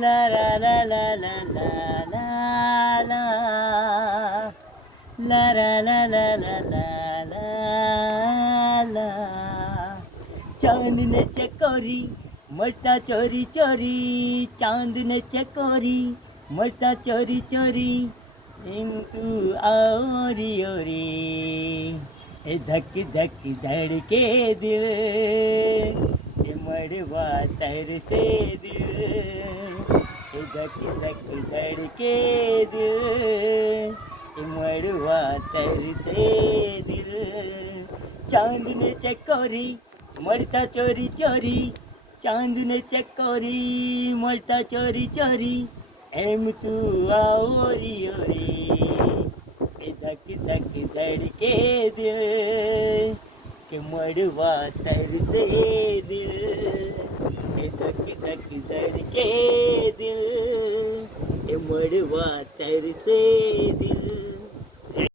ला ला ला ला ला ला ला ला ला ला ला ला ला ला ला ला चांद ने चकोरी मरता चोरी चोरी चांद ने चकोरी मरता चोरी चोरी એમ તું ઓરી ઓરી એ ધક ધક ધડકે દિલ એ મળવા તરસે દિલ એ ધક ધક ધડકે દિલ એ મળવા તરસે દિલ ચાંદ ને ચકોરી મળતા ચોરી ચોરી ચાંદ ને ચકોરી મળતા ચોરી ચોરી એમ તું ઓરી ઓરી એ ધક ધક ધડકે દિલ કે મળવા તરસે દિલ એ ધક ધક ધડકે દિલ એ મળવા તરસે દિલ